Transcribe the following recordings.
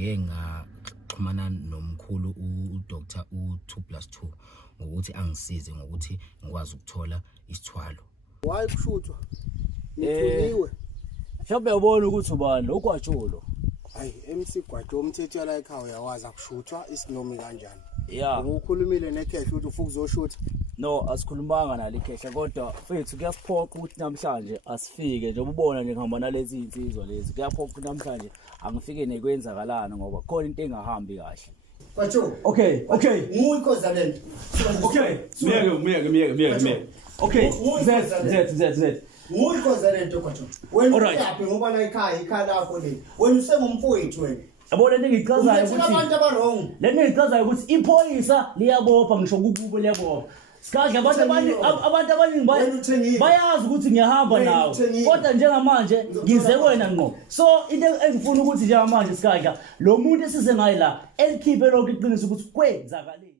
ngeke ngaxhumana nomkhulu uDr. u2+2 ngokuthi angisize ngokuthi ngikwazi ukuthola isithwalo. Why kushuthwa? Ngithuniwe. Mhlawumbe uyabona ukuthi ubani lokwatsholo. Hayi MC Gwajo umthetho la ekhaya uyawazi akushuthwa isinomi kanjani. Yeah. Ukukhulumile nekhehla uthi ufuna ukuzoshutha. No, asikhulumanga nalo ikhehla kodwa mfethu kuyasiphoqa ukuthi namhlanje asifike njengoba ubona nje ngihamba nalezi insizwa lezi. Kuyaphoqa ukuthi namhlanje angifike nekwenzakalana ngoba khona into engahambi kahle. Gwajo. Okay. Nguyikoza lento. Okay. Miyeke. Okay. Z. Nguyikoza lento Gwajo. Wena uyaphi ngoba la ekhaya lakho le. Wena usengumfowethu wena. Yabo lento engichazayo ukuthi abantu abarong. Lento engichazayo ukuthi iphoyisa liyabopha ngisho kukubo liyabopha. Sikadla abantu abaningi bayazi ukuthi ngiyahamba nawe kodwa njengamanje ngize wena ngqo. So into engifuna ukuthi njengamanje sikadla lo muntu esize ngaye la elikhiphe lokho iqiniso ukuthi kwenzakaleni.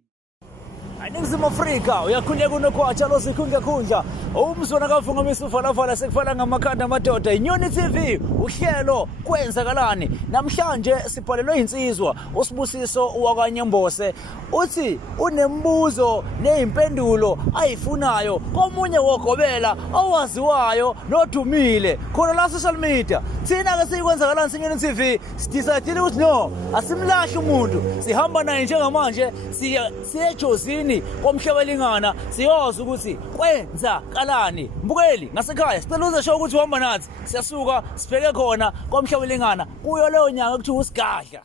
Aningizimu Afrika uyakhuleka unokwatsha lo sikhundla umzwana kafunga misufala sekufala ngamakhanda amadoda iNyoni TV uhlelo kwenzakalani namhlanje sibhalelwe insizwa usibusiso wakanyembose uthi unembuzo nezimpendulo ayifunayo komunye wogobela owaziwayo nodumile khona la social media thina ke sikwenzakalani siNyoni TV sidecide ukuthi no asimlahle umuntu sihamba naye njengamanje siya ejozini komhlabelingana siyoza ukuthi kwenzakalani mbukeli ngasekhaya sicela uzesho ukuthi uhamba nathi siyasuka sibheke khona komhlabelingana kuyo leyo nyanga kuthi usigadla.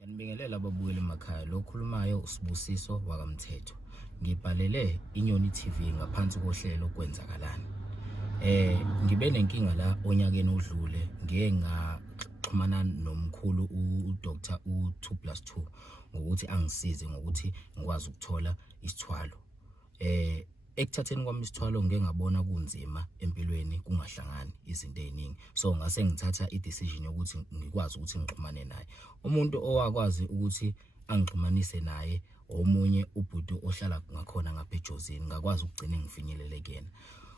Ngiyanibingelela ababukeli emakhaya lo khulumayo usibusiso wakamthetho ngibhalele iNyoni TV ngaphansi kohlelo kwenzakalani. Ngibe nenkinga la onyakeni odlule ngeke ngaxhumana nomkhulu uDr. u2+2 ngokuthi angisize ngokuthi ngikwazi ukuthola isithwalo. Ekuthatheni kwami isithwalo ngeke ngabona kunzima empilweni kungahlangani izinto eziningi. So ngase ngithatha i-decision yokuthi ngikwazi ukuthi ngixhumane naye. Umuntu owakwazi ukuthi angixhumanise naye omunye ubhuti ohlala ngakhona ngapha eJozini ngakwazi ukugcina ngifinyelele kuyena.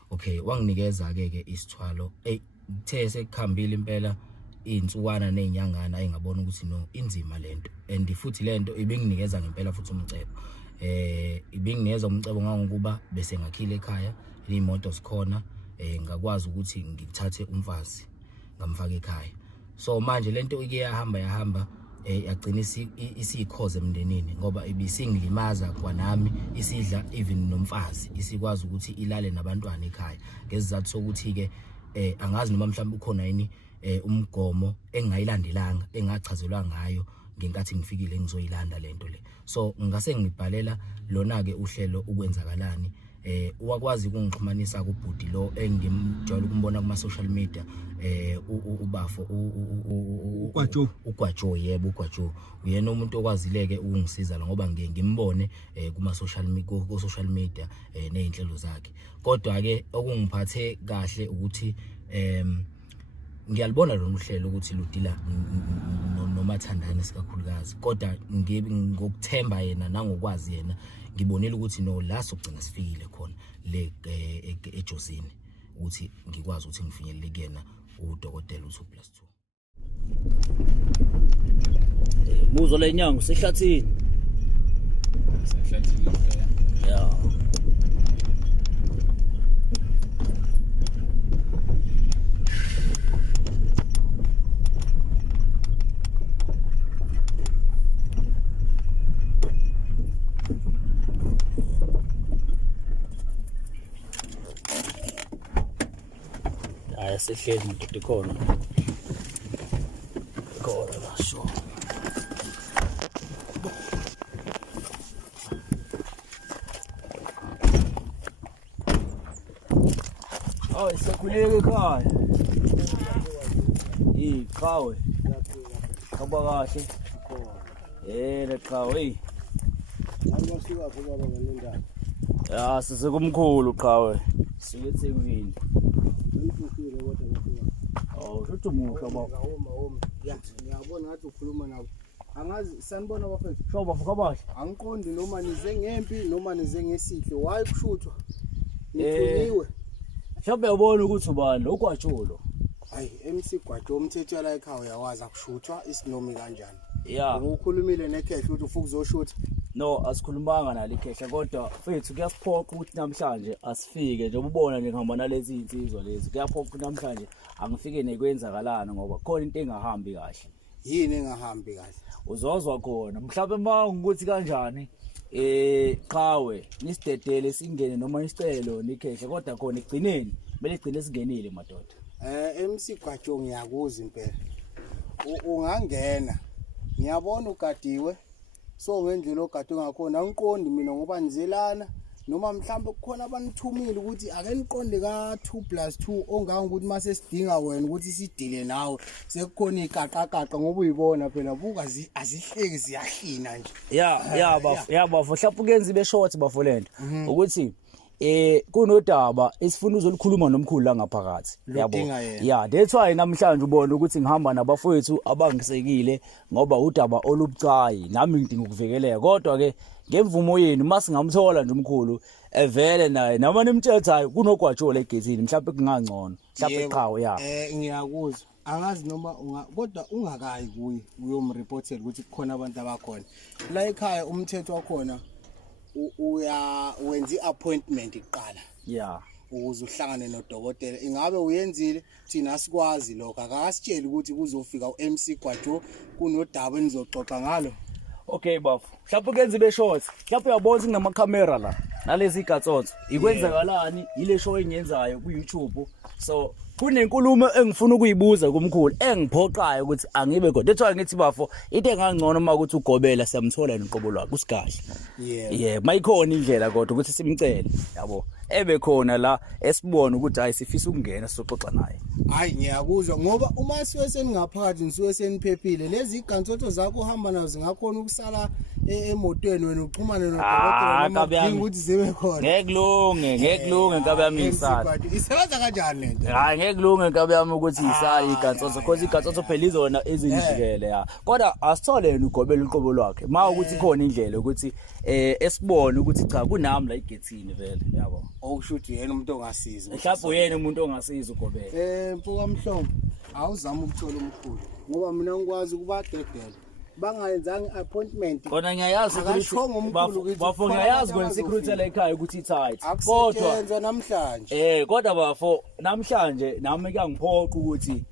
Okay, wanginikeza ke isithwalo. Kuthe sekukhambile impela insukwana nezinyangana engabona ukuthi no inzima lento and futhi lento ibinginikeza ngempela futhi umcebo. Ibinginikeza umcebo ngangokuba bese ngakhile ekhaya imoto sikhona ngakwazi ukuthi ngithathe umfazi ngamfaka ekhaya. So manje lento ike yahamba yagcina isikhoze emndenini ngoba ibisingilimaza kwanami isidla even nomfazi isikwazi ukuthi ilale nabantwana ekhaya ngesizathu sokuthi ke angazi noma mhlawumbe ukhona yini umgomo engayilandelanga engachazelwa ngayo ngenkathi ngifikile ngizoyilanda lento le. So ngase ngibhalela lona ke uhlelo ukwenzakalani wakwazi ukungixhumanisa kubhudi lo engimjwayele ukumbona kuma social media ubafo uGwajo yebo uGwajo uyena umuntu okwazileke ukungisiza la ngoba ngeke ngimbone kuma social media nezinhlelo zakhe. Kodwa ke okungiphathe kahle ukuthi ngiyalibona lo uhlelo ukuthi ludila nomathandana sikakhulukazi kodwa ngokuthemba yena nangokwazi yena ngibonile ukuthi no la sokugcina sifikile khona le eJozini ukuthi ngikwazi ukuthi ngifinyelele kuyena uDokotela u2+2. Muzo lenyanga sehlathini. Yeah. Sehleli ndoda khona la sho sekhuleke ekhaya iqhawe khaba kahle leqhawe Angasuka baba ngendaba. Ya size kumkhulu qhawe sike eThekwini. Ngifukile kodwa ngifuna. Uthi muhle baba. Ngiyabona ngathi ukhuluma nabo. Angazi sanibona bafethu. Shoba vuka bahle. Angiqondi noma nize ngempi noma nize ngesihle. Why kushuthwa? Ngithuniwe. Shobe ubona ukuthi ubani lokwatsholo. Hayi MC Gwajo umthetho la ekhaya uyawazi akushuthwa isinomi kanjani. Yeah. Ukukhulumile nekhehla ukuthi ufuna ukuzoshutha. No, asikhulumanga nalo ikhehla kodwa mfethu kuyasiphoqa ukuthi namhlanje asifike nje ubona nje ngihamba nalezi insizwa lezi. Kuyaphoqa ukuthi namhlanje angifike nekwenzakalana ngoba khona into engahambi kahle. Yini engahambi kahle? Uzozwa khona mhlawumbe mawukuthi kanjani qhawe nisidedele singene noma isicelo nikhehla kodwa khona egcineni kumele igcine singenile madoda. MC Gwajo ngiyakuza impela. Ungangena. Ngiyabona ugadiwe. So ngendlela ogadwe ngakhona angiqondi mina ngoba nizelana noma mhlawumbe kukhona abanithumile ukuthi ake niqonde ka 2+2 ongangokuthi mase sidinga wena ukuthi sidile nawe sekukhona iqaqaqaqa ngoba uyibona phela buka azihleki ziyahlina nje. Yeah bafo mhlawumbe kuyenza ibe short bafo lento ukuthi kunodaba esifuna uzolikhuluma nomkhulu la ngaphakathi yabo. Yeah, that's why namhlanje ubona ukuthi ngihamba nabafowethu abangisekile ngoba udaba olubucayi nami ngidinga ukuvikeleka kodwa ke ngemvumo yenu mase ngamthola nje umkhulu evele naye nama nimtshethayo kunogwajola egezini mhlawumbe kungangcono mhlawumbe eqhawe ya. Ngiyakuzwa angazi noma kodwa ungakayi kuye uyomreportela ukuthi kukhona abantu abakhona la ekhaya umthetho wakhona wenza iappointment iqala. Yeah. Ukuze uhlangane nodokotela ingabe uyenzile thina asikwazi lokho akasitsheli ukuthi kuzofika uMC Gwajo kunodaba enizoxoxa ngalo. Okay bafo mhlawumbe kuyenza ibe short mhlawumbe uyabona kunama camera la nalezi igatsotho ikwenzakalani ile show enyenzayo ku YouTube so kunenkulumo engifuna ukuyibuza kumkhulu engiphoqayo ukuthi angibe kodwa ethiwa ngithi bafo into engangcono uma ukuthi ugobela siyamthola neqobo lwakhe usikahle. Yeah mayikhona indlela kodwa ukuthi simcele yabo ebe khona la esibona ukuthi hayi sifisa ukungena sizoxoxa naye. Hayi ngiyakuzwa ngoba uma siwe seningaphakathi nisuke seniphephile lezi igantsotho zakho uhamba nazo zingakhona ukusala emotweni wena uxhumane nodokotela noma udinga ukuthi zibe khona. Ngekulunge nkabe yami isala. Isebenza kanjani lento? Hayi ngekulunge nkabe yami ukuthi isala igantsotho because igantsotho phela izona ezinjikele ya. Kodwa asithole ugobela uqobo lwakhe. Ma ukuthi khona indlela ukuthi esibone ukuthi cha kunami la igethini vele yabo. Okushuthi yena umuntu ongasiza. Mhlawumbe uyena umuntu ongasiza ugobela. Mpuka Mhlongo awuzama ukuthola umkhulu ngoba mina ngikwazi ukuba dedela bangayenzanga appointment kona ngiyayazi ukuthi bafo ngiyayazi kwen security la ekhaya ukuthi tight kodwa namhlanje kodwa bafo namhlanje nami kuyangiphoqa ukuthi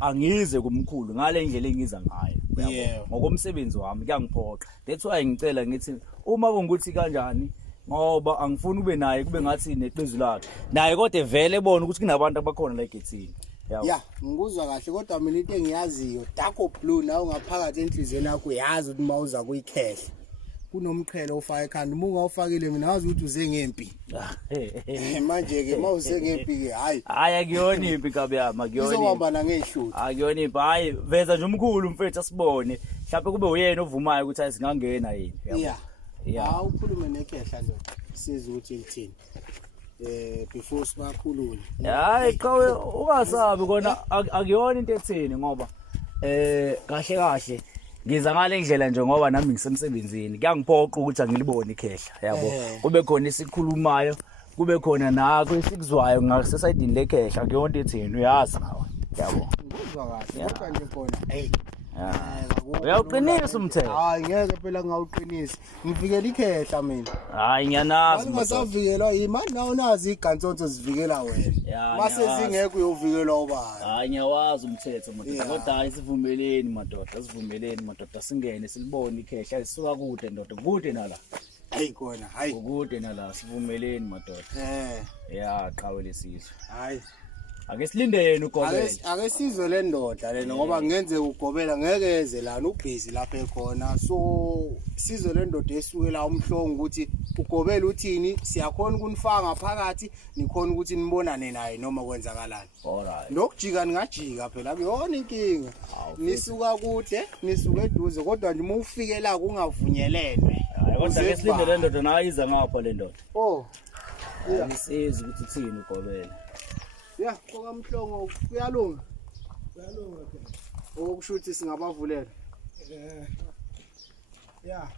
angize kumkhulu ngale indlela engiza ngayo ngokomsebenzi wami kuyangiphoqa. That's why ngicela ngithi uma kungukuthi kanjani ngoba angifuni ube naye kube ngathi neqezu lakhe naye kodwa vele ebona ukuthi kunabantu abakhona la egethini. Yeah ngikuzwa kahle kodwa mina into engiyaziyo Darko Blue nawe ngaphakathi enhlizweni yakho yazi ukuthi mawuza kuyikhehla kunomqhele ofaka ekhanda uma ungawufakile mina ngazi ukuthi uze ngempi. Manje ke mawuze ngempi ke hayi akuyona impi kabe yami akuyona uzohamba na ngehluthi akuyona impi hayi veza nje umkhulu mfethu asibone mhlawumbe kube uyena ovumayo ukuthi asingangena yini yabo. Yeah ukhulume nekhehla nje siza ukuthi lithini before sibakhulule. Hayi qawe ungasabi kona akuyona into ethini ngoba kahle ngiza ngale ndlela nje ngoba nami ngisemsebenzini kuyangiphoqa ukuthi angilibone ikhehla yabo kube khona isikhulumayo kube khona nako esikuzwayo ngasesayidini lekhehla akuyona into ethini uyazi nawe yabo. Ngizwa kahle kodwa nje khona hey uyawuqinisa umthetho. Hayi ngeke phela ngawuqinisa ngivikela ikhehla mina. Hayi ngiyanazi ngasavikelwa yimani nawo nazi igantsonto zivikela wena mase zingekho uyovikelwa ubani. Hayi ngiyawazi umthetho madoda kodwa hayi sivumeleni madoda singene silibone ikhehla sisuka kude ndoda kude nala. Hayi khona hayi kude nala sivumeleni madoda. Yeah qawe lesizwe. Hayi ake silinde yena ugobela ake sizwe le ndoda lena ngoba ngenze ugobela ngeke eze lana ubhizi lapha ekhona so sizwe le ndoda esuke la uMhlongo ukuthi ugobela uthini siyakhona ukunifaka ngaphakathi nikhona ukuthi nibonane naye noma kwenzakalani. Alright lokujika ningajika phela akuyona inkinga nisuka kude nisuka eduze kodwa nje uma ufike la kungavunyelene. Kodwa ke silinde le ndoda nayo iza ngapha le ndoda. Ngisiza ukuthi uthini ugobela. Yeah, Mpuka Mhlongo kuyalunga ke okushuthi singabavulela. Yeah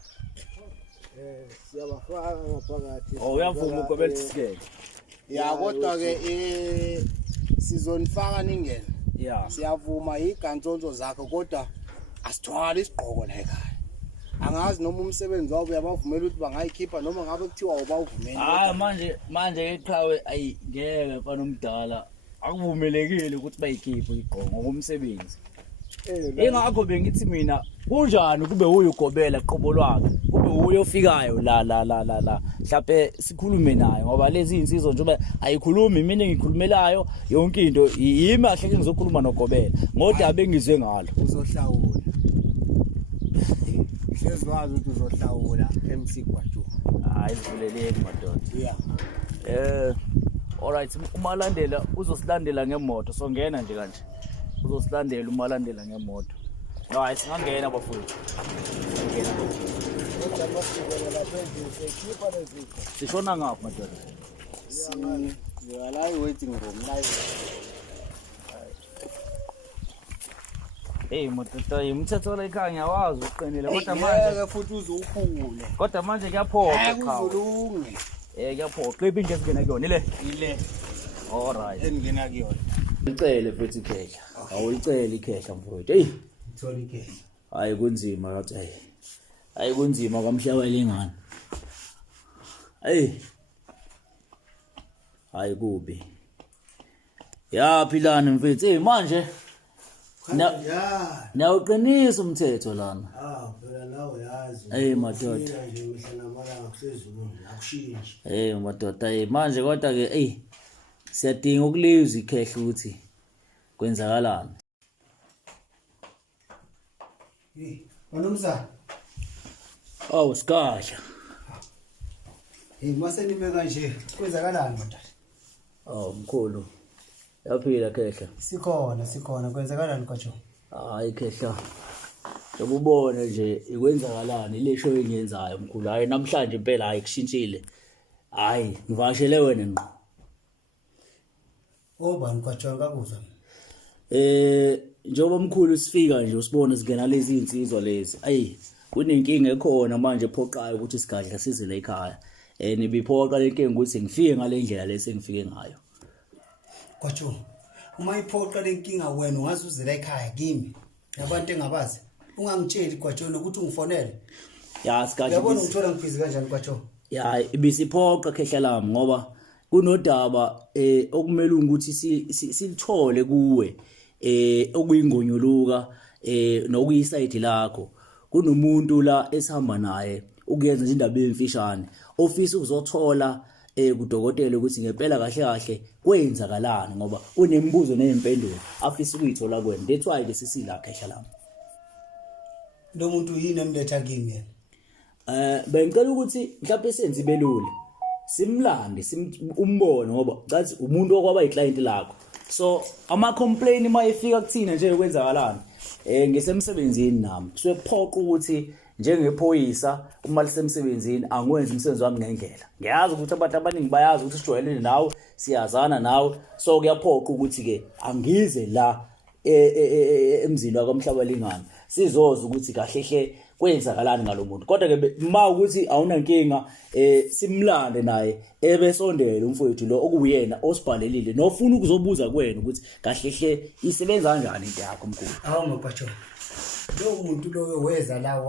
siyabafaka ngaphakathi. Uyavuma ugobela isikele. Yeah kodwa ke sizonifaka ningene. Yeah siyavuma igantsonto zakhe kodwa asithwala isigqoko la ekhaya. Angazi noma umsebenzi wabo uyabavumela ukuthi bangayikhipha noma ngabe kuthiwa awubavumeli. Manje eqhawe ayingeke mfana omdala akuvumelekile ukuthi bayikhiphe igqoko ngokomsebenzi. Ingakho bengithi mina kunjani kube uyugobela qobo lwakhe kube uyofikayo la mhlawumbe sikhulume naye ngoba lezi insizwa njengoba ayikhulumi mina engikhulumelayo yonke into yimi ahle ngizokhuluma nogobela ngoba bengizwe ngalo Uzohlawula. Sezwazi ukuthi uzohlawula MC Gwaju. hayi sivuleleki madoda. Yeah. Alright umalandela uzosilandela ngemoto so ngena nje kanje uzosilandela umalandela ngemoto. Hayi singangena bafowethu. Ngena. Kodwa masibona lapha sekhipha lezikho. Sishona ngapha madoda. Siyala waiting room live. Hey madoda imithetho la ekhaya ngiyawazi uqinile kodwa manje futhi uzukhule. kodwa manje kuyaphoqa cha. Kuzolunga. Kuyaphoqa qiphi into esingena kuyona ile. Alright. Engena kuyona. Ulicele futhi ikhehla. Awulicele ikhehla mfowethu. Hey. Thola ikhehla. Hayi kunzima kathi hey. Hayi kunzima kamhlawela ingane. Hey. Hayi kubi. Yaphilana mfethu. Hey manje na uqinisa umthetho lana. Phela lawo yazi. Hey madoda. Nje mihla namalanga kusezulu akushintshe. Hey madoda hey manje kodwa ke hey siyadinga ukuliza ikhehla ukuthi kwenzakalani. Manumzana. Awu sikahla. Hey mase nime kanje kwenzakalani madala? Awu mkhulu. Yaphila khehla. Sikhona kwenzakalani kwacho? Hayi khehla. Ubone nje ikwenzakalani lesho engiyenzayo mkhulu. Hayi namhlanje impela hayi kushintshile. Hayi ngivashele wena ngqo. Obani kwacho akakuzwa? Njoba mkhulu sifika nje usibone singena lezi insizwa lezi. Ayi kunenkinga ekhona manje ephoqayo ukuthi sigadla size la ekhaya. Nibiphoqa lenkinga ukuthi ngifike ngalendlela lesi engifike ngayo. Kwacho uma iphoqa lenkinga wena ungazuze la ekhaya kimi. Nabantu engabazi. Ungangitsheli kwacho ukuthi ungifonele. Ya sigadla. Yabona ngithola ngiphizi kanjani kwacho? Ya ibisiphoqa khehla lami ngoba kunodaba okumele ukuthi silithole kuwe okuyingonyoluka nokuyisayidi lakho kunomuntu la esihamba naye ukuyenza nje indaba emfishane ofisa ukuzothola kudokotela ukuthi ngempela kahle kahle kwenzakalani ngoba unembuzo nezimpendulo afisa ukuyithola kuwena that's why lesisila khehla lami. Lo muntu yini emletha kimi yena? Bengicela ukuthi mhlawumbe senze belule simlande umbone ngoba ngathi umuntu okwaba iclient lakho so ama complain mayefika kuthina nje ukwenzakalani ngisemsebenzini nami suyephoqa ukuthi njengephoyisa uma lisemsebenzini angwenza umsebenzi wami ngendlela ngiyazi ukuthi abantu abaningi bayazi ukuthi sijwayelene nawe siyazana nawe so kuyaphoqa ukuthi ke angize la emzini wakamhlaba lingane sizoza ukuthi kahlehle kwenzakalani ngalomuntu kodwa ke ma ukuthi awunankinga simlande naye ebesondela umfowethu lo okuyena osibhalelile nofuna ukuzobuza kuwena ukuthi kahlehle isebenza kanjani into yakho mkhulu. Awu mabhacho. Lo muntu lo weza la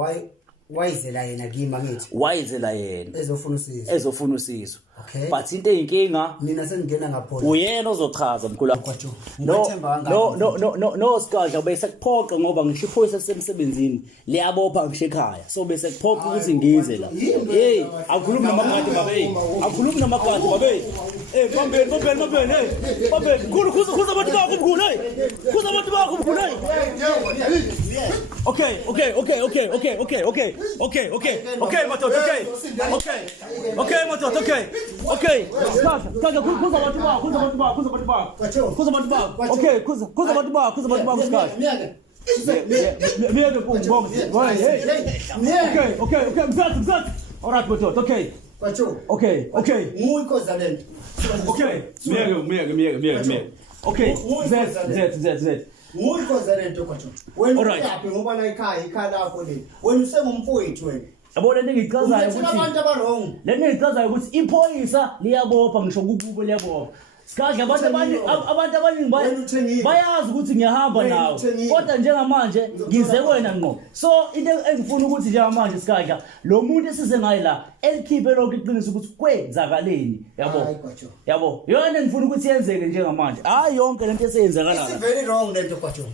wayizela yena kimi ngithi. Wayizela yena ezofuna usizo. Okay. But into eyinkinga mina sengingena ngaphona. Uyena ozochaza mkhulu kwacho. No sikadla bese kuphoqa ngoba ngisho iphoyisa semsebenzini liyabopha ngisho ekhaya so bese kuphoqa ukuthi ngize la. Hey akukhulumi namagadi babe. Akukhulumi namagadi babe. Bambeni hey. Bambeni khuza abantu bakho mkhulu hey. Khuza abantu bakho mkhulu hey. Okay madoda okay madoda okay khaza khuza abantu bakho khuza abantu bakho okay khuza abantu bakho sikhathi miyeke ngibonga okay mzathu alright madoda okay kwacho okay nguyikoza lento okay miyeke okay z nguyikoza lento kwacho wena uyaphi ngoba la ekhaya lakho le wena usengumfowethu wena yabona into engichazayo ukuthi abantu abarong lento engichazayo ukuthi iphoyisa liyabopha ngisho kukubo liyabopha Sikadla abantu abaningi bayazi ukuthi ngiyahamba nawe. Kodwa njengamanje ngize wena ngqo. So into engifuna ukuthi njengamanje Sikadla lo muntu esize ngaye la elikhiphe lokho iqiniso ukuthi kwenzakaleni yabo. Yona engifuna ukuthi yenzeke njengamanje. Hayi yonke lento eseyenzakala. It's very wrong lento kwaJo.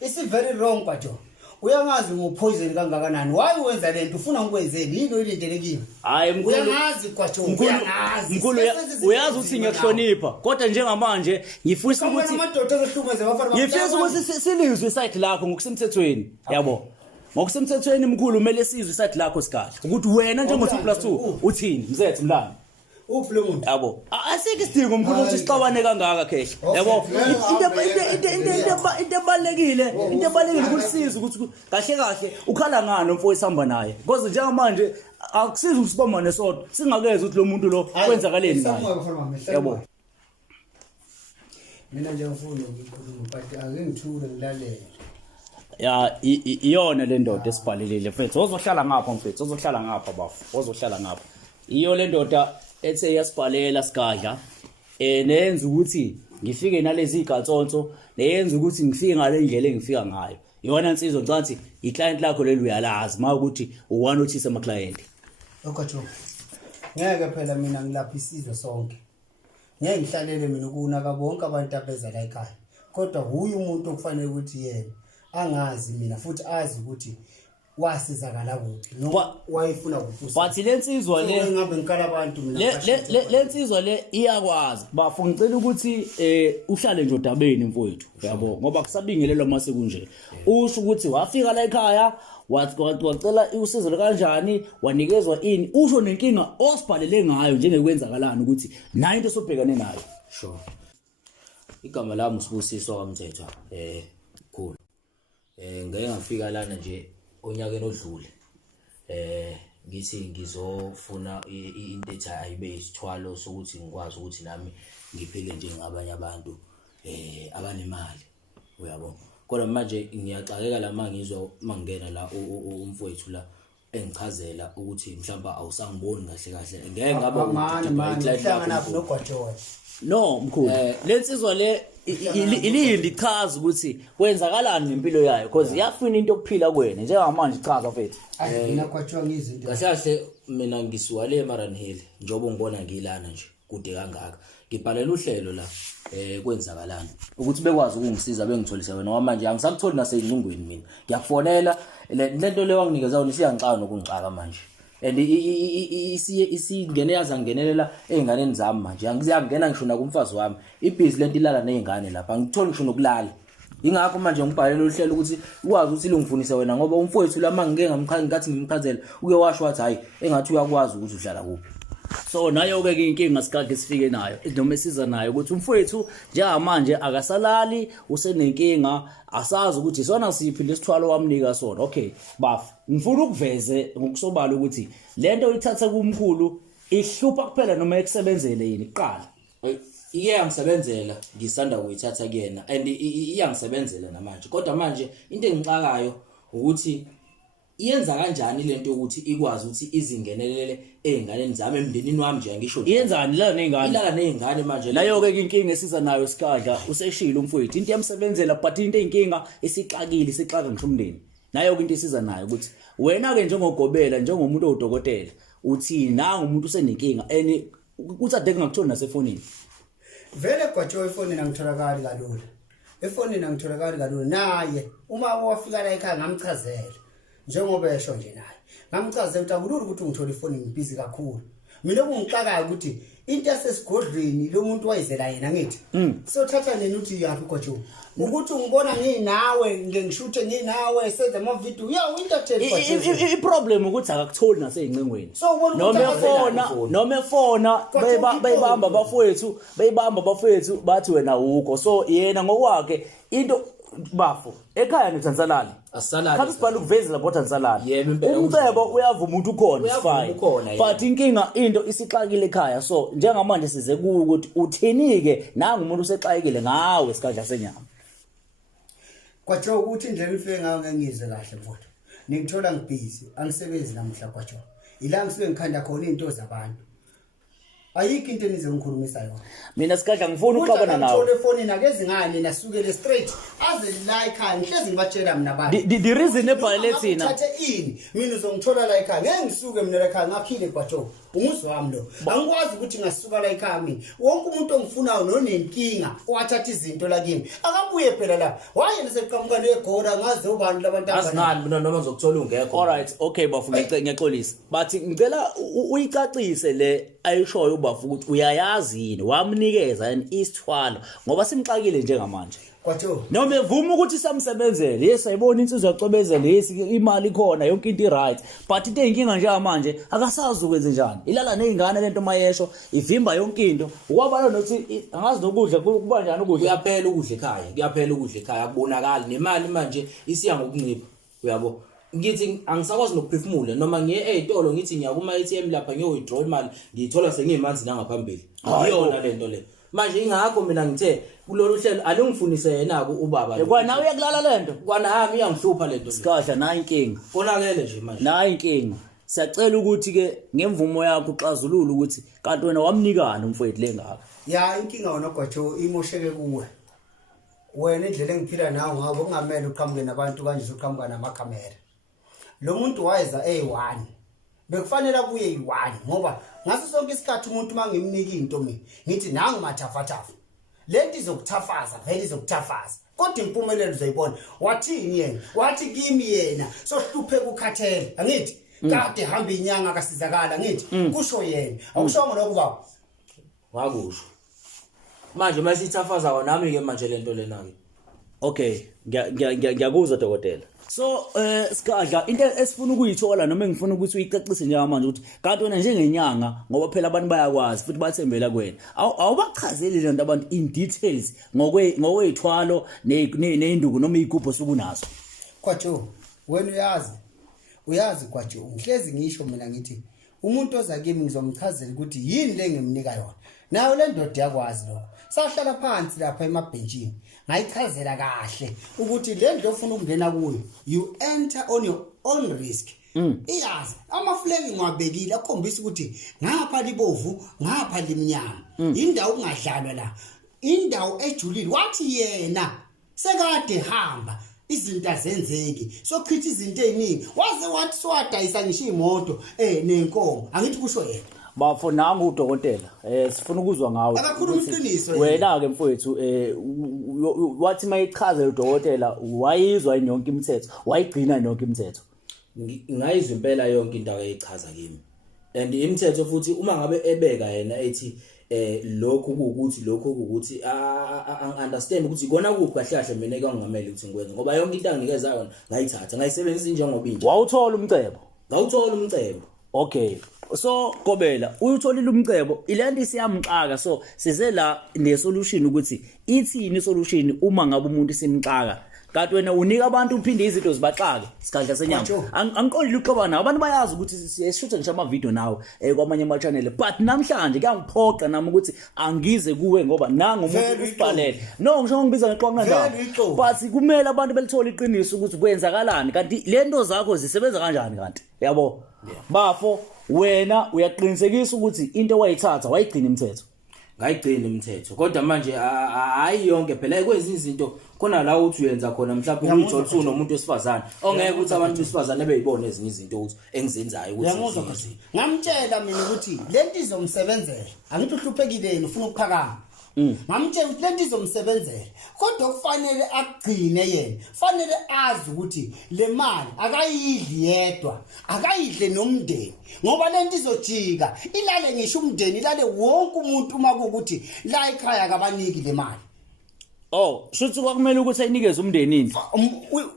It's very wrong kwaJo. Uyangazi ngopoison kangakanani. Why wenza lento ufuna ngikwenzeni? Yini oyilindelekile? Hayi mkhulu. Uyangazi kwaJo. Uyangazi. Mkhulu uyazi ukuthi ngiyakuhlonipha. Kodwa njengamanje ngifisa ukuthi amadoda ezohlumeze bafana. Ngifisa ukuthi silizwe iside lakho ngokusemthethweni. Yabo. Ngokusemthethweni mkhulu kumele sizwe iside lakho Sikadla. Ukuthi wena njengo 2+2 uthini? Mzethe mlami. Uphi lo muntu? Yabo. Asike isidingo mkhulu ukuthi sixabane kangaka khehla. Yabo. Into ebalekile ukusisiza ukuthi kahle ukhala ngani mfowethu sihamba naye. Because njengamanje akusizi usibomane sodwa. Singakeze ukuthi lo muntu lo kwenzakaleni naye. Yabo. Mina nje ngifuna ukukhuluma but akengithule ngilalele. Ya iyona le ndoda esibhalelile mfethu. Ozohlala ngapha mfethu. Ozohlala ngapha bafu. Ozohlala ngapha. Iyo le ndoda ethe yasibhalela Sikadla nenza ukuthi ngifike nalezi igatsonto neyenza ukuthi ngifike ngale ndlela engifika ngayo yona insizwa ngicathi iclient lakho leli uyalazi ma ukuthi uwanothisa ama client okaJo ngeke phela mina ngilapha isizwe sonke ngeke ngihlalele mina ukunaka bonke abantu abeza la ekhaya kodwa huyu umuntu okufanele ukuthi yena angazi mina futhi azi ukuthi wasizakala kuphi noma wayefuna kuphi but lensizwa le ngabe ngikala abantu mina lensizwa le iyakwazi bafu ngicela ukuthi uhlale nje odabeni mfowethu yabo ngoba kusabingelelwa mase kunje usho ukuthi wafika la ekhaya wacela usizo kanjani wanikezwa ini usho nenkinga osibhalele ngayo njengekwenzakalana ukuthi nayo into sobhekane nayo sure igama lami uSibusiswa kaMthetho cool ngeke ngafika lana nje onyakeni odlule ngithi ngizofuna into ethi ayibe isithwalo sokuthi ngikwazi ukuthi nami ngiphile njengabanye abantu abanemali uyabo kodwa manje ngiyaxakeka la mangizwa mangena la umfowethu la engichazela ukuthi mhlawumbe awusangiboni kahle ngeke ngabe uhlangana noGwajowa no mkhulu lensizwa le ilichaza ukuthi kwenzakalani ngempilo yayo because iyafuna into okuphila kwena njengamanje chaza mfethu mina kwaJowa ngizinto kahle mina ngisuka le Maran Hill njobo ngibona ngilana nje kude kangaka ngibhalela uhlelo la kwenzakalani ukuthi bekwazi ukungisiza bengitholisa wena ngoba manje angisakutholi naseyingcingweni mina ngiyakufonela lento le wanginikeza wona isiyangixaka nokungixaka manje and isingene yaza ngenelela einganeni zami manje angiziyangena ngisho nakumfazi wami ibhizi lento ilala nezingane lapha ngitholi ngisho nokulala ingakho manje ngibhalela uhlelo ukuthi ukwazi ukuthi lungifundise wena ngoba umfowethu lama ngeke ngamchazi ngimchazela uke washo wathi hayi engathi uyakwazi ukuthi udlala kuphi so nayo ke inkinga Sikadla sifike nayo noma esiza nayo ukuthi umfowethu njengamanje akasalali usenenkinga asazi ukuthi sona siphi lesithwalo wamnika sona okay bafu ngifuna ukuveze ngokusobala ukuthi lento uyithatha kumkhulu ihlupha kuphela noma ekusebenzele yini iqala iyangisebenzela ngisanda kuyithatha kuyena and iyangisebenzela namanje kodwa manje into engixakayo ukuthi iyenza kanjani lento ukuthi ikwazi ukuthi izingenelele einganeni zami emndenini wami nje ngisho iyenzani la nezingane ilala nezingane manje layo ke inkinga esiza nayo Sikadla useshilo umfowethu into yamsebenzela but into eyinkinga esixakile isixaka ngisho umndeni nayo ke into esiza nayo ukuthi wena ke njengogobela njengomuntu odokotela uthi nanga umuntu usenenkinga and kuthi ade kungakuthoni nasefonini vele kwaJowa efonini angitholakali kalula efonini angitholakali kalula naye uma wafika la ekhaya ngamchazela njengoba esho nje naye ngamchazela ukuthi akulula ukuthi ungithola ifoni ngibhizi kakhulu mina kungixakayo ukuthi into yasesigodlweni lo muntu wayizela yena ngithi siyothatha nini uthi yapi kwaJowa ukuthi ungibona nginawe ngishuthe nginawe senze ama video into i problem ukuthi akakutholi naseyingcingweni noma efona beyibamba bafowethu bathi wena ukho so yena ngokwakhe into bafo ekhaya neTanzalali asalala kanti sibhala ukuvezela boTanzalali umbebo uyavuma umuntu ukhona fine but inkinga into isixakile ekhaya so njengamanje size ukuthi uthenike nanga umuntu usexakile ngawe Sikadla senyama kwaJowa ukuthi indlela ifike ngayo ngengizwe kahle mfowethu ngithola ngibhizi angisebenzi namhla kwaJowa ila ngisuke ngikhanda khona izinto zabantu ayikho into enizengikhulumisa yona mina Sikadla ngifuna uxabana nawe ngithole phone nakezingane nasukele straight aze la ekhaya ngihlezi ngibatshela mina abantu the reason ebhalele thina thathe ini mina uzongithola la ekhaya ngeke ngisuke mina la ekhaya ngaphile kwaJoe umuzwa wami lo angikwazi ukuthi ngasuka la ekhaya mina wonke umuntu ongifunayo nonenkinga owathatha izinto la kimi akabuye phela la waye neseqhamuka negora ngaze ubani labantu Asingani mina noma ngizokuthola ungekho. alright okay bafu ngiyaxolisa bathi ngicela uyicacise le ayishoyo bafu ukuthi uyayazi yini wamnikeza yini isithwalo ngoba simxakile njengamanje kwaJoe noma evuma ukuthi samsebenzele yes ayibona insizwa yacobezela yes imali khona yonke into right but into eyinkinga njengamanje akasazi ukwenza njani ilala nezingane lento mayesho ivimba yonke into ukwabala nokuthi angazi nokudla kuba njani ukudla kuyaphela ukudla ekhaya akubonakali nemali manje isiya ngokuncipha uyabo ngithi angisakwazi nokuphefumula noma ngiye ezitolo ngithi ngiya kuma ATM lapha ngiyo-withdraw imali ngiyithola sengiyimanzi nangaphambili iyona lento le manje ingakho mina ngithe kulolu hlelo alungifunise yena ubaba kwana uyakulala lento kwanami iyangihlupha lento le Sikadla nayo inkinga konakele nje manje nayo inkinga siyacela ukuthi ke ngemvumo yakho uxazulule ukuthi kanti wena wamnikana umfowethu lengaka ya inkinga wona kwaJoe imosheke kuwe wena indlela engiphila nawo ngabo kungamele uqhamuke nabantu kanje uqhamuka namakhamera lo muntu wayeza A1 bekufanele abuye yi1 ngoba ngaso sonke isikhathi umuntu mangimnika into mina ngithi nangu mathafathafa lento izokuthafaza vele izokuthafaza kodwa impumelelo uzoyibona wathini yena wathi kimi yena sohlupheka ukhathela angithi kade hamba inyanga akasizakala ngithi kusho yena awushongo lokho baba wakusho manje masithafaza wona nami ke manje lento lena ke okay ngiyakuzwa dokotela so Sikadla into esifuna ukuyithola noma engifuna ukuthi uyicacise njengamanje ukuthi kanti wena njengenyanga ngoba phela abantu bayakwazi futhi bathembela kuwena awubachazeli lento abantu in details ngokwezithwalo neinduku noma igubho sokunazo kwaJoe wena uyazi kwaJoe ngihlezi ngisho mina ngithi umuntu oza kimi ngizomchazela ukuthi yini le ngimnika yona nayo le ndoda yakwazi lo sahlala phansi lapha emabhenjini ngayichazela kahle ukuthi le ndlo ofuna ukungena kuyo you enter on your own risk iyazi amafleki ngwabekile akhombisa ukuthi ngapha libovu ngapha limnyama indawo kungadlalwa la indawo ejulile wathi yena sekade hamba izinto azenzeki sochitha izinto eziningi waze wathi swadayisa ngisho imoto nenkomo angithi kusho yena bafo nangu udokotela sifuna ukuzwa ngawe akakhuluma iqiniso wena ke mfowethu wathi mayichaza udokotela wayizwa yonke imithetho wayigcina yonke imithetho ngayizwa impela yonke into ayichaza kimi and imithetho futhi uma ngabe ebeka yena ethi lokho ukuthi understand ukuthi ikona kuphi kahle kahle mina ekangamele ukuthi ngikwenze ngoba yonke into anginikeza yona ngayithatha ngayisebenzisa njengoba inje wawuthola umcebo ngawuthola umcebo okay so Gobela uyutholile umcebo ilento isiyamxaka so size la nesolution ukuthi ithini isolution uma ngabe umuntu simxaka kanti wena unika abantu uphinde izinto zibaxake Sikadla senyama angiqondile uxabana abantu bayazi ukuthi sishutha ngisho ama video nawe kwamanye ama channel but namhlanje kuyangiphoqa nami ukuthi angize kuwe ngoba nangu umuntu usibhalele no ngisho ngibiza ngeqonqa ndaba but kumele abantu belithola iqiniso ukuthi kwenzakalani kanti lento zakho zisebenza kanjani kanti yabo bafo wena uyaqinisekisa ukuthi into wayithatha wayigcina imithetho ngayigcina imithetho kodwa manje hayi yonke phela kwezinye izinto khona la uthi uyenza khona mhlawumbe uyithola umuntu wesifazane ongeke ukuthi abantu besifazane beyibone ezinye izinto ukuthi engizenzayo ukuthi ngamtshela mina ukuthi lento izomsebenzela angithi uhluphekile yena ufuna ukuphakama ngamtshela ukuthi lento izomsebenzela kodwa kufanele agcine yena fanele azi ukuthi le mali akayidli yedwa akayidle nomndeni ngoba lento izojika ilale ngisho umndeni ilale wonke umuntu uma kuukuthi la ekhaya akabaniki le mali shuthi kwakumele ukuthi ayinikeze umndenini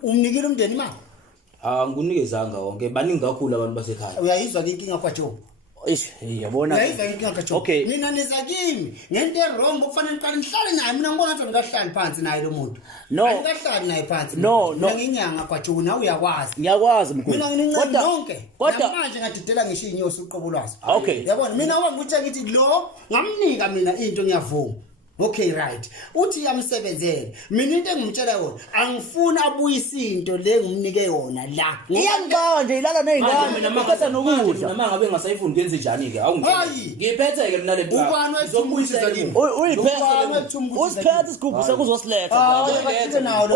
umnikile umndeni imali ngunikezanga wonke baningi kakhulu abantu basekhaya uyayizwa le inkinga kwaJoe yabona okay mina niza kimi ngento errong kufanele qala nihlale naye mina ngibona ngathi ngihlali phansi naye lo muntu angihlali naye phansi mina nginyanga kwaJoe nawe uyakwazi ngiyakwazi mkhulu mina ngincane nonke kodwa manje ngadidela ngisho inyosi uqobo lwazo okay yabona mina wangukuthi ngithi lo ngamnika mina into ngiyavuma Okay right. Uthi yamsebenzele. Mina into engimtshela yona angifuni abuyise into le ngimnike yona la. Iyangixaka nje ilala nezingane ukhetha nokudla. Noma ngabe ngasayifuni kwenze njani ke awungiphethe. Ngiyiphetheke mina le mpahla. Ubani wethumbuza kimi? Usiphethe isigubhu sekuzosiletha.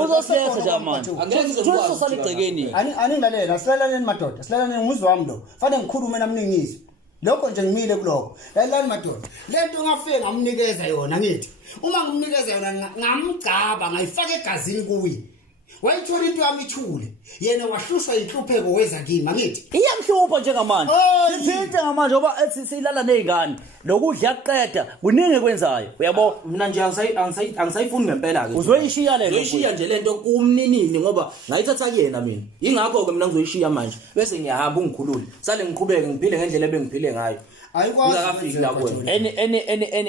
Uzosiletha nje manje. Angeke uzosala igcekeni. Aningalela silalaleni madoda. Silalaleni ngizwe wami lo. Fanele ngikhulume namningisi. Lokho nje ngimile kuloko. Lalani madoda. Lento ngafike ngamnikeza yona ngithi. Uma ngimnikeza yona ngamgcaba ngayifaka egazini kuye. Wayithola into yami ithule. Yena wahlushwa inhlupheko weza kimi ngithi. Iyamhlupha njengamanje. Sithethe ngamanje ngoba ethi silala nezingane. Lokudla yaqeda kuningi kwenzayo. Uyabo Mina nje angisayifuni ngempela ke. uzoyishiya lento. Ngizoyishiya nje lento kumninini ngoba ngayithatha kuyena mina. Ingakho ke mina ngizoyishiya manje. Bese ngiyahamba ungikhulule. Sale ngiqhubeke ngiphile ngendlela ebengiphile ngayo. Ayikwazi la kuwena.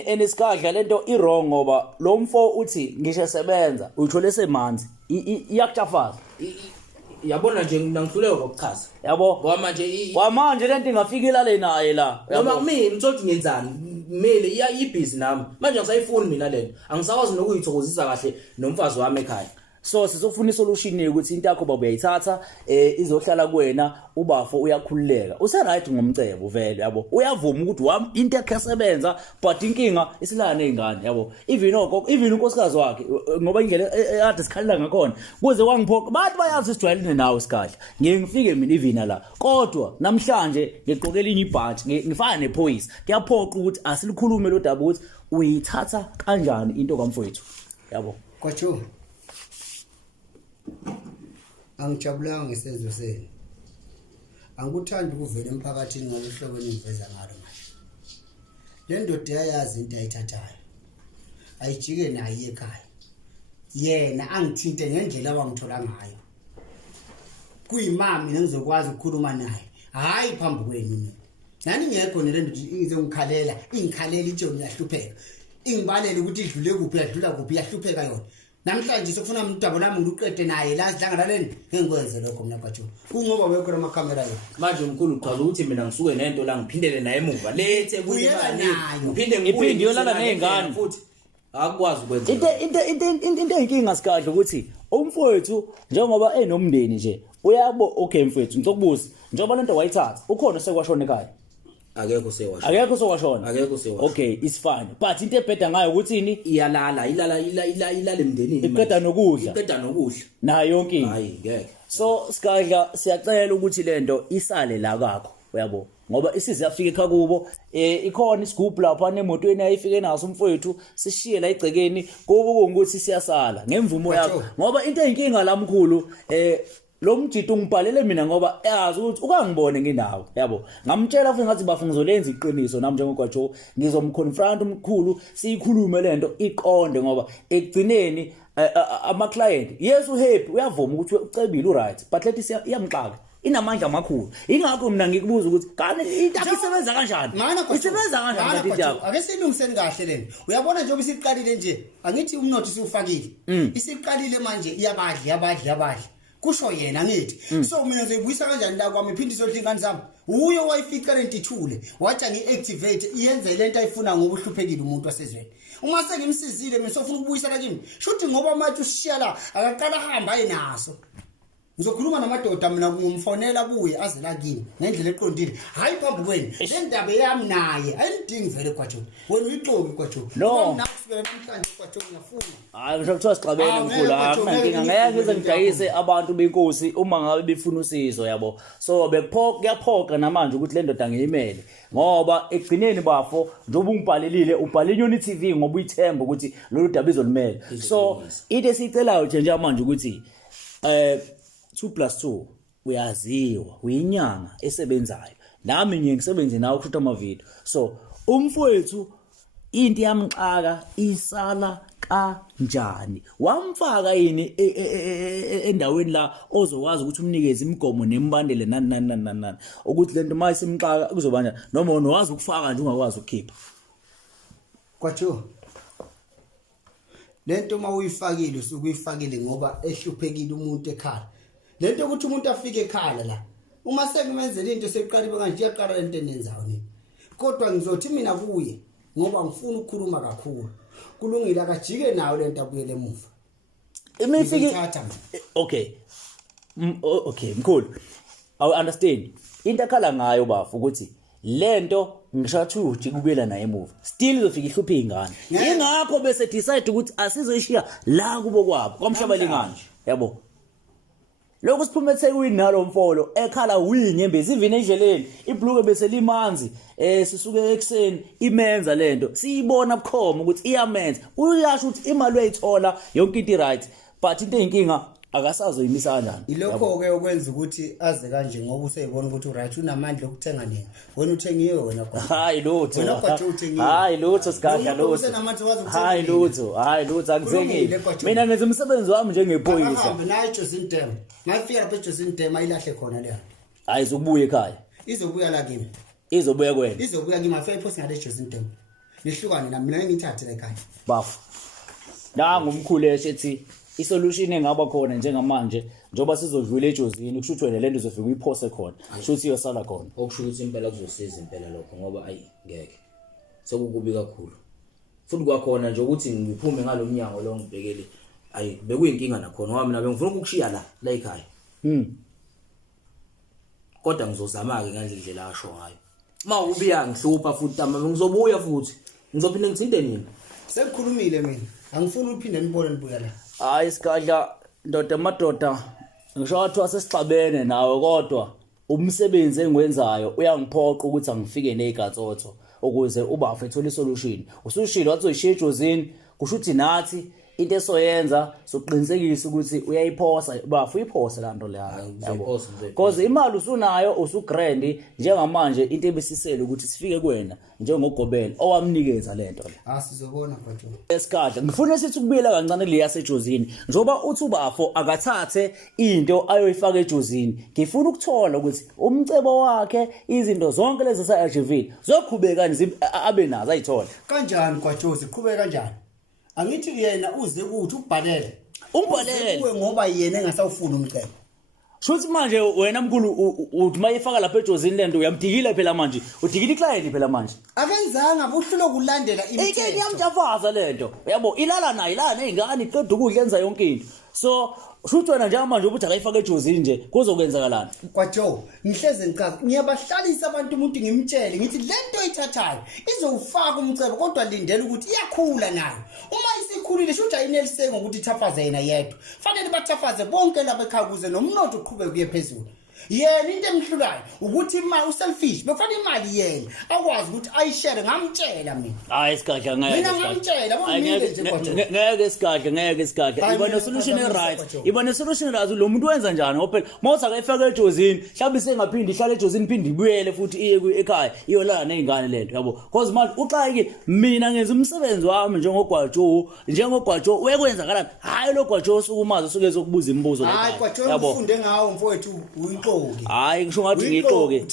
Any skadla lento irong ngoba lo mfo uthi ngisho sebenza uyithole semanzi iyakuchafaza. Yabona nje mina ngihluleka ngokuchaza. Yabo Ngoba manje kwamanje lento ingafikela le naye la. noma kimi ngithothi ngenzani kumele iyibhizi nami. Manje ngisayifuni mina lento. Angisakwazi nokuyithokozisa kahle nomfazi wami ekhaya. So sizofuna isolution ukuthi into yakho baba uyayithatha izohlala kuwena ubafo uyakhululeka use right ngomcebo vele yabo uyavuma ukuthi wami into yakhe yasebenza but inkinga isilana nezingane yabo even unkosikazi wakhe ngoba indlela ade sikhalela ngakhona kuze kwangiphoqa bathi bayazi isijwayelene nawe isikhahle ngifike mina ivina la kodwa namhlanje ngiqokela inye ibhanti ngifana nephoyisa kuyaphoqa ukuthi asilikhulume lo daba ukuthi uyithatha kanjani into kamfowethu yabo Kwacho. Angijabulanga ngesenzo senu. Angikuthandi ukuvela emphakathini ngokuhlobo eniveza ngalo manje. Le ndoda yayazi into ayithathayo. Ayijike naye ekhaya. Yena angithinte ngendlela abangithola ngayo. Kuyimami ngizokwazi ukukhuluma naye. Hayi phambi kwenu mina. Nani ngekho le ndoda izongikhalela, ingikhalela ijoni yahlupheka. Ingibalele ukuthi idlule kuphi yadlula kuphi yahlupheka yona. Namhlanje sokufuna umdabo nami ngiqede naye la sidlanga naleni ngengikwenze lokho mina Kwacho kungoba wekho ama camera yona manje umkhulu uchaza ukuthi mina ngisuke nento la ngiphindele naye emuva lethe kuyimali ngiphinde yolala nezingane futhi akwazi ukwenza into enkinga sikadla ukuthi umfowethu njengoba enomndeni nje uyabo okay mfowethu ngizokubuza njengoba lento wayithatha ukhona sekwashona ekhaya akekho sewashona okay it's fine but into ebheda ngayo ukuthi ini ilala emndenini iqeda nokudla nayo yonke hayi ngeke so sikadla siyacela ukuthi lento isale la kakho uyabo ngoba isize yafika ekhakubo ikhona isigubhu lapha nemotweni ayifike naso umfowethu sishiye la igcekeni kuba ukuthi siyasala ngemvumo yakho ngoba into eyinkinga la mkhulu lo mjito ngibhalele mina ngoba yazi ukuthi ukangibone nginawe yabo ngamtshela futhi ngathi bafu ngizolenza iqiniso nami njengokwacho ngizomconfront umkhulu siyikhulume lento iqonde ngoba ekugcineni ama client yesu happy uyavuma ukuthi ucebile uright but lethi iyamxaka inamandla amakhulu ingakho mina ngikubuza ukuthi kani into isebenza kanjani isebenza kanjani lethi yakho ake silungiseni kahle lena uyabona njengoba isiqalile nje angithi umnotho siufakile isiqalile manje iyabadla kusho yena ngithi so mina ngizoyibuyisa kanjani la kwami iphinde isodla ingane zami uyo wayifica lento ithule wathi ngiactivate iyenze lento ayifuna ngoba uhluphekile umuntu wasezweni uma sengimsizile mina sofuna ukubuyisa la kimi shuthi ngoba manje ushiya la akaqala ahamba ayinaso ngizokhuluma namadoda mina ngumfonela buye aze la kimi ngendlela eqondile hayi phambi kwenu le ndaba yami naye ayidingi vele Kwacho wena uyixoki Kwacho nakusukela namhlanje Kwacho ngiyafuna hayi ngisho kuthiwa sixabene mkhulu akunankinga ngeke ngize ngidayise abantu benkosi uma ngabe befuna usizo yabo so kuyaphoqa namanje ukuthi le ndoda ngiyimele ngoba ekugcineni bafo njengoba ungibhalelile ubhale iNyoni TV ngoba uyithemba ukuthi lolu daba izolimela so into esicelayo nje manje ukuthi 2+2 uyaziwa uyinyanga esebenzayo nami ngisebenze nawe ukushuta amavideo so umfowethu into yamxaka isala kanjani wamfaka yini endaweni la ozokwazi ukuthi umnikeze imigomo nembandele nani ukuthi lento mayisimxaka kuzobanja noma unowazi ukufaka nje ungakwazi ukukhipha Kwacho lento mawuyifakile usukuyifakile ngoba ehluphekile umuntu ekhaya lento ukuthi umuntu afike ekhaya la uma sekumenzela into seqalile kanje iyaqala lento enenzayo nini kodwa ngizothi mina kuye ngoba ngifuna ukukhuluma kakhulu kulungile akajike nayo lento abuyele emuva Imifiki Ngizothatha mina. okay. Okay, mkhulu. I understand. Into akhala ngayo bafu ukuthi lento ngishathu uthi kubuyela naye emuva. Still izofika ihluphe izingane. Ingakho bese decide ukuthi asizoyishiya la kubo kwabo kwamhlaba lingane. Yabo. Lokho siphume eThekwini nalo mfolo ekhala uyinyembezi ivini endleleni ibhluke bese limanzi sisuke ekseni imenza lento siyibona bukhoma ukuthi iyamenza uyasho ukuthi imali uyayithola yonke into right but into eyinkinga akasazoyimisa kanjani ilokho ke okwenza ukuthi aze kanje ngoba useyibona ukuthi right unamandla okuthenga nini wena uthengiwe wena kwa hayi lutho wena kwathi uthengiwe hayi lutho sigadla lutho usenamandla wazi ukuthenga hayi lutho akuzengile mina ngenza umsebenzi wami njengephoyisa ahambe nayo Josin Dam ngafika lapha eJosin Dam ayilahle khona le hayi zokubuya ekhaya izobuya la kimi izobuya kwena izobuya kimi afike ipost ngale Josin Dam nihlukane nami mina ngithathe la ekhaya bafu ngumkhuleshe ethi isolution engaba khona njengamanje njoba sizodlula ejozini kusho ukuthi wena lento izofika uyiphose khona kusho ukuthi iyosala khona okusho ukuthi impela kuzosiza impela lokho ngoba ayi ngeke sekukubi kakhulu futhi kwakhona nje ukuthi ngiphume ngalomnyango lo ngibhekele ayi bekuyinkinga nakhona ngoba mina bengifuna ukushiya la ekhaya kodwa ngizozama ke ngale ndlela asho ngayo uma ubiya ngihlupha futhi tama ngizobuya futhi ngizophinda ngithinte nini sekukhulumile mina angifuni uphinde nibone nibuya la hayi sigadla ndoda madoda ngisho wathi wasesixabene nawe kodwa umsebenzi engwenzayo uyangiphoqa ukuthi angifike nezigatsotho ukuze ubafu ethole isolution usushilo wathi uyishiya ejozini kusho ukuthi nathi into esoyenza soqinisekisa ukuthi uyayiphosa bafu uyiphosa la nto leyo because imali usunayo usugrand njengamanje into ebisisele ukuthi sifike kuwena njengogobela owamnikeza lento le sizobona mfowethu esikadla ngifuna sithi kubuyela kancane le yasejozini njoba uthi ubafo akathathe into ayoyifaka ejozini ngifuna ukuthola ukuthi umcebo wakhe izinto zonke lezi sa-RGV zoqhubeka abe nazo ayithola kanjani kwaJozi qhubeka kanjani angithi yena uze ukuthi ubhalele umbhalele ngoba yena engasawufuni umcebo shuthi manje wena mkhulu uthi mayifaka lapha ejozini lento uyamdikile phela manje udikile iclient phela manje akenzanga buhlulo kulandela imithetho ikeni yamjafaza lento yabo ilala nayo ilala nezingane iqeda ukudla enza yonke into so shuthi wena njengamanje ukuthi akayifaka ejozini nje kuzokwenzakalana kwaJo ngihleze ngichaza ngiyabahlalisa abantu umuntu ngimtshele ngithi lento oyithathayo izowufaka umcebo kodwa lindele ukuthi iyakhula nayo uma isikhulile shuthi ayinelisenga ukuthi ithafaze yena yedwa fanele bathafaze bonke laba ekhaya kuze nomnotho uqhubeke kuye phezulu yena into emhlulayo ukuthi imali uselfish bekufanele imali yena akwazi ukuthi ayishare ngamtshela mina hayi sigadla ngeke mina ngamtshela bomile nje kwaJo ngeke sigadla iba no solution right iba no solution right lo muntu wenza njani ngoba phela mawuthi akayifaka ejozini mhlawumbe sengaphindi ihlala ejozini phindi ibuyele futhi iye ekhaya iyolala nezingane lento yabo because manje uxayike mina ngenza umsebenzi wami njengogwajo uyekwenzakalani hayi lo gwajo osukumaza usuke zokubuza imibuzo hayi kwaJo ufunde ngawo mfowethu uyixoki hayi ngisho ngathi ngixoke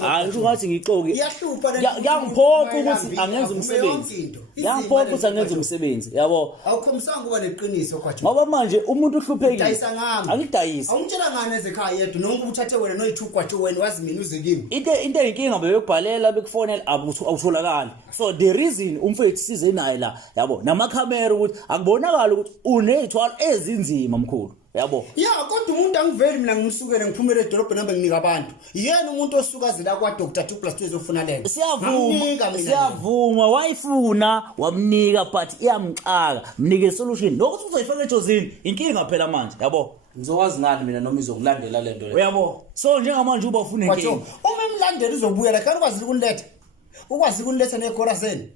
hayi ngisho ngathi ngixoke iyahlupa yangiphoqa ukuthi angenza umsebenzi yangiphoqa ukuthi angenza umsebenzi yabo awukhomisanga kuba neqiniso kwaJo ngoba manje umuntu uhluphekile dayisa ngami angidayisa awungitshela ngane ezekhaya yedwa nonke uthathe wena noyi2 kwaJo wena wazi mina uze kimi into eyinkinga bebekubhalela bekufonela awutholakali so the reason umfethu size naye la yabo namakhamera ukuthi akubonakala ukuthi unezithwalo ezinzima mkhulu yabo ya kodwa umuntu angiveli mina ngimsukele ngiphumele edolobheni nambe nginika abantu yena umuntu osuka zila kwa Dr 2+2 ezofuna lento siyavuma wayifuna wamnika but iyamxaka mnike solution lokuthi uzoyifaka ejozini inkinga phela manje yabo ngizokwazi ngani mina noma izokulandela lento le yabo so njengamanje uba ufuna inkinga uma imlandela uzobuya la kanti ukwazi ukuniletha nekhoraseni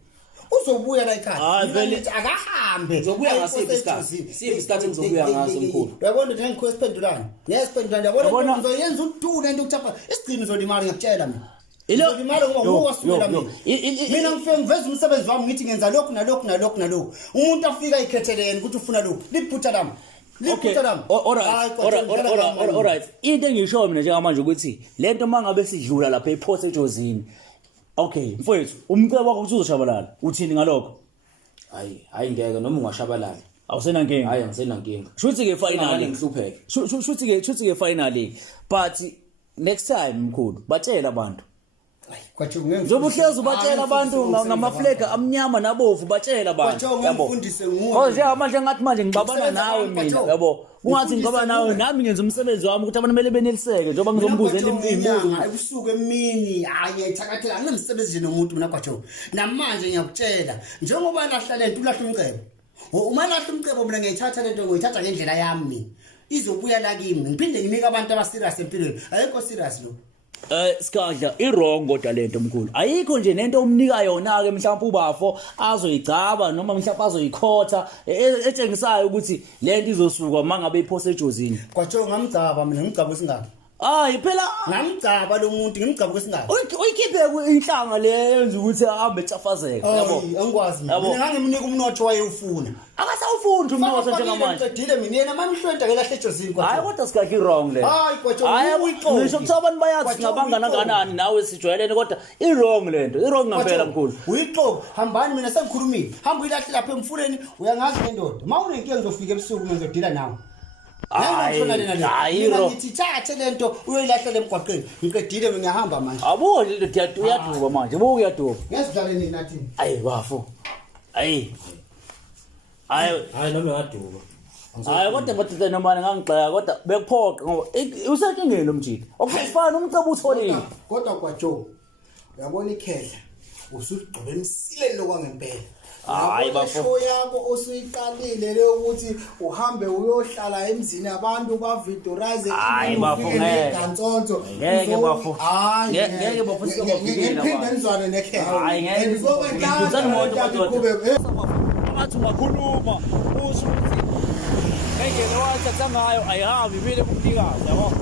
uzobuya la ekhaya ngithi akahambe uzobuya ngasiphi isikhathi uzobuya ngaso mkhulu uyabona nje ngikho esiphendulana ngiyasiphendula yabona ngizoyenza utuna into ukuthapha isigcino zolimali ngiyakutshela mina ilimali ngoba uwasukela mina ngifike ngiveza umsebenzi wami ngithi ngenza lokhu nalokhu umuntu afika ikhetheleni ukuthi ufuna lokhu liphutha lami alright into engisho mina njengamanje ukuthi lento mangabe sidlula lapha ePort ejozini okay mfowethu umcebo wakho uzoshabalala uthini ngalokho hayi ngeke noma ungashabalala awusena nkinga hayi angisena nkinga shuthi ke finally ngihlupheke shuthi ke finally but next time mkhulu batshela abantu Kwacho ngeke njengoba uhlezi ubatshela abantu ngamaflega amnyama nabovu batshela abantu yabo njengamanje ngathi manje ngibabana nawe mina yabo kungathi ngibaba nawe nami ngenza umsebenzi wami ukuthi abantu kumele beneliseke njengoba ngizombuza imibuzo ebusuku emini hayi ayithakathela anginemsebenzi nje nomuntu mina kwacho namanje ngiyakutshela njengoba lahla lento ulahla umcebo uma lahla umcebo mina ngiyithatha lento ngoyithatha ngendlela yami izobuya la kimi ngiphinde nginike abantu abaserious empilweni ayikho serious lo Sikadla i-wrong kodwa lento mkhulu ayikho nje nento omnika yona ke mhlawumbe ubafo azoyigcaba noma mhlawumbe azoyikhotha etshengisayo ukuthi lento izosuka mangabe iphose ejozini kwacho ngamgcaba mina ngigcaba isingaka phela ngamgcaba lo muntu ngimgcaba kwesingaka uyikhiphe inhlanga le yenza ukuthi ahambe etsafazeka yabo angikwazi mina ngangimnika umnotho wayewufuna akasawufunda umnotho njengamanje qedile mina yena mamhlwenta ke lahle ejozini kwacho hayi kodwa sikakhe wrong le hayi kwacho ngisho ukuthi abantu bayazi singabangana kanani nawe sijwayelene kodwa i-wrong lento i-wrong ngempela mkhulu uyixoko hambani mina sengikhulumile hamba uyilahle lapha emfuleni uyangazi ngendoda mawunenkinga ngizofika ebusuku mina ngizodila nawe ngithi thathe lento uyoyilahlela emgwaqeni ngiqedile ngiyahamba manje abo lento uyaduba manje bo uyaduba ngiyazidlaleni nathi ayi bafo ayi noma ngaduba hayi kodwa bathi nomane ngangigxeka kodwa bekuphoqa ngoba usenkingeni lo mjidi okufana umcebo utholile kodwa kwaJoe uyabona ikhehla usugqibela isileni lokwangempela hayi bafo show yakho osuyiqalile le ukuthi uhambe uyohlala emzini abantu bavidorize hayi bafo ngeke bafo ngeke bafo ngeke ngizwane nekhehla hayi ngeke ngizana umuntu bathi ungakhuluma usho ukuthi ngendlela owathatha ngayo ayihambi ibile kumnikazi yabo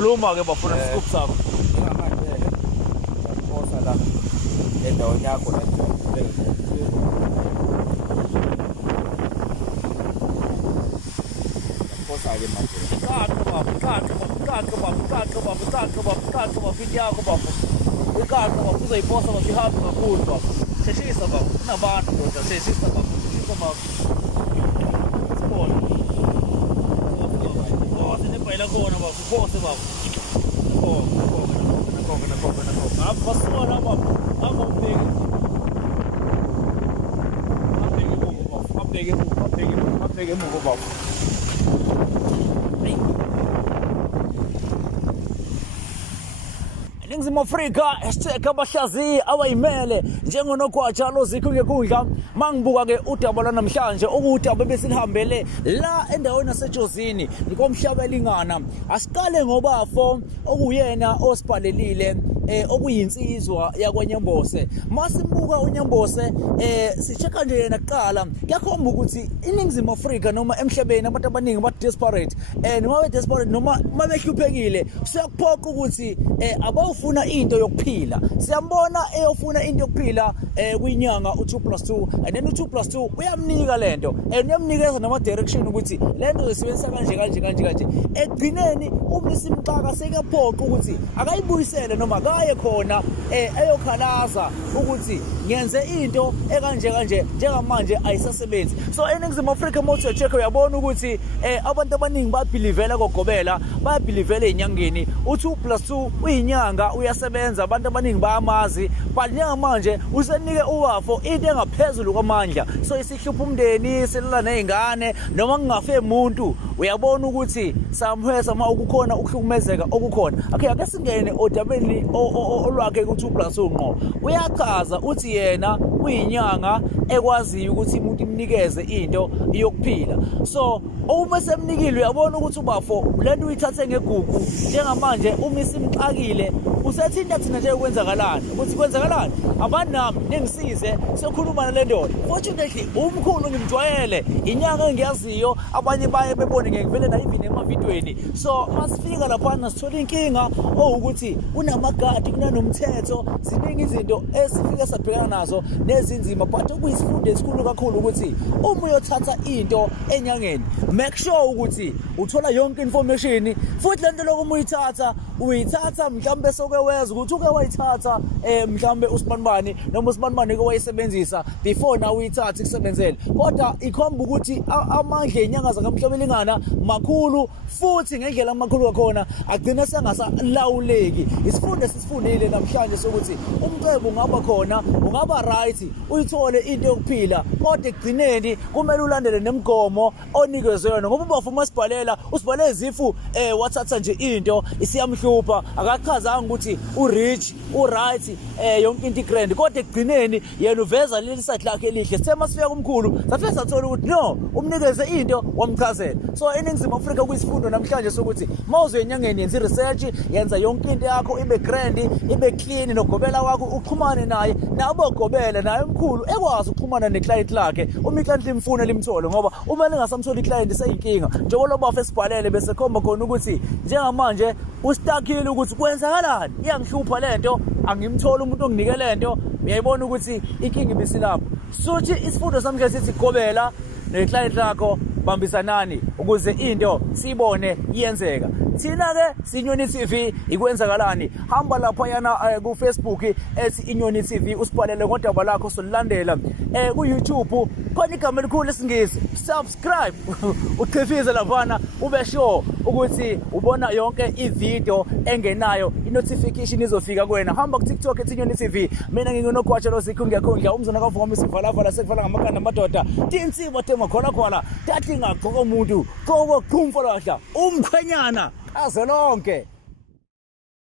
khuluma ke bafuna iscoop sakho ngamanje ngiyakhosa la endaweni yakho ngiyakhosa ke manje Qaqo bafiti yakho bafo iqaqo bafuzoyiposa bafihamba kakhulu bafo sheshisa bafo kunabantu ndoda sheshisa bafo sibona sinebhayela khona bafo phose bafo nakho basibona bafo abheke emuva bafo Ningizimu Afrika #abahlaziyi awayimele njengonogwaja lozikho ngekudla mangibuka ke udaba namhlanje ukudaba besilihambele la endaweni yasejozini nikomhlabelingana asiqale ngobafo okuyena osibhalelile okuyinsizwa yakwaNyembose masimbuka uNyembose sicheka nje yena kuqala kuyakhomba ukuthi iningizimu Afrika noma emhlabeni abantu abaningi ba desperate noma desperate noma mabehluphekile siyakuphoqa ukuthi abawufuna into yokphila siyambona eyofuna into yokphila kwinyanga u2+2 and then u2+2 uyamnika lento uyamnikeza nama direction ukuthi lento uzosebenzisa kanje egcineni umlisimxaka sekaphoqa ukuthi akayibuyisele noma kaye khona eyokhalaza ukuthi ngenze into ekanje njengamanje ayisasebenzi so eningizimu Afrika motho check uyabona ukuthi abantu abaningi babelivela kokugobela babelivela enyangeni u2+2 uyinyanga uyasebenza abantu abaningi bayamazi but njengamanje usenike uwafo into engaphezulu kwamandla so isihlupha umndeni selala nezingane noma kungafe umuntu uyabona ukuthi samhwesa uma ukukhona ukuhlukumezeka okukhona ake singene odabeni olwakhe ku2+2 ngqo uyachaza uthi yena uyinyanga ekwaziyo ukuthi umuntu imnikeze into yokuphila. So uma semnikile uyabona ukuthi ubafo lento uyithathe ngegugu njengamanje uma isimxakile usethinta thina nje ukwenzakalani ukuthi kwenzakalani abantu nami ningisize sokhuluma nale ndoda. Fortunately umkhulu ngimjwayele inyanga engiyaziyo abanye baye bebone ngivele na even emavidweni. So masifika lapha sithola inkinga ukuthi kunamagadi kunanomthetho ziningi izinto esifika sabhekana nazo nezinzima but okuyisifundo esikhulu kakhulu ukuthi uma uyothatha into enyangeni make sure ukuthi uthola yonke information futhi lento lokho uyithatha mhlambe sokweweza ukuthi uke wayithatha mhlambe usibanibani noma usibanibani ke wayisebenzisa before na uyithatha ikusebenzele kodwa ikhomba ukuthi amandla enyanga zakamhlobelingana makhulu futhi ngendlela amakhulu kakhona agcina sengasalawuleki. Isifundo sisifundile namhlanje sokuthi umcebo ungaba khona ungaba right uyithole into yokuphila kodwa egcineni kumele ulandele nemigomo onikezwe yona ngoba ubafuma sibhalela usibhale izifu wathatha nje into isiyamhlupha akachazanga ukuthi urich uright yonke into igrand kodwa egcineni yena uveza leli side lakhe elihle sema sifika kumkhulu safika sathola ukuthi no umnikeze into wamchazela. So eNingizimu Afrika kuyisifundo namhlanje sokuthi mawuze enyangeni yenza research yenza yonke into yakho ibe grand ibe clean nogobela wakho uxhumane naye nabogobela naye umkhulu ekwazi ukuxhumana neclient lakhe uma iclient limfuna limthole ngoba uma lingasamtholi iclient seyinkinga njengoba lobafa esibhalele bese khomba khona ukuthi njengamanje ustakile ukuthi kwenzakalani iyangihlupha lento angimtholi umuntu onginike lento uyayibona ukuthi inkinga ibisilapho. Suthi isifundo samhle sithi gobela neclient lakho bambisanani ukuze into sibone iyenzeka. Thina ke siNyoni TV ikwenzakalani hamba lapha yana ku Facebook ethi iNyoni TV usibhalele ngodaba lakho solilandela ku YouTube khona igama elikhulu lesingisi subscribe uchifize lapha ube sure ukuthi ubona yonke ivideo engenayo inotification izofika kuwena. Hamba ku TikTok ethi iNyoni TV mina ngingonogwatsha lozikho ngiyakhondla umzana kavuma isivala sekufala ngamakanda amadoda tinsibo tema khona tathi ngaqoka umuntu qoko qhumfa lahla umkhwenyana azolonke.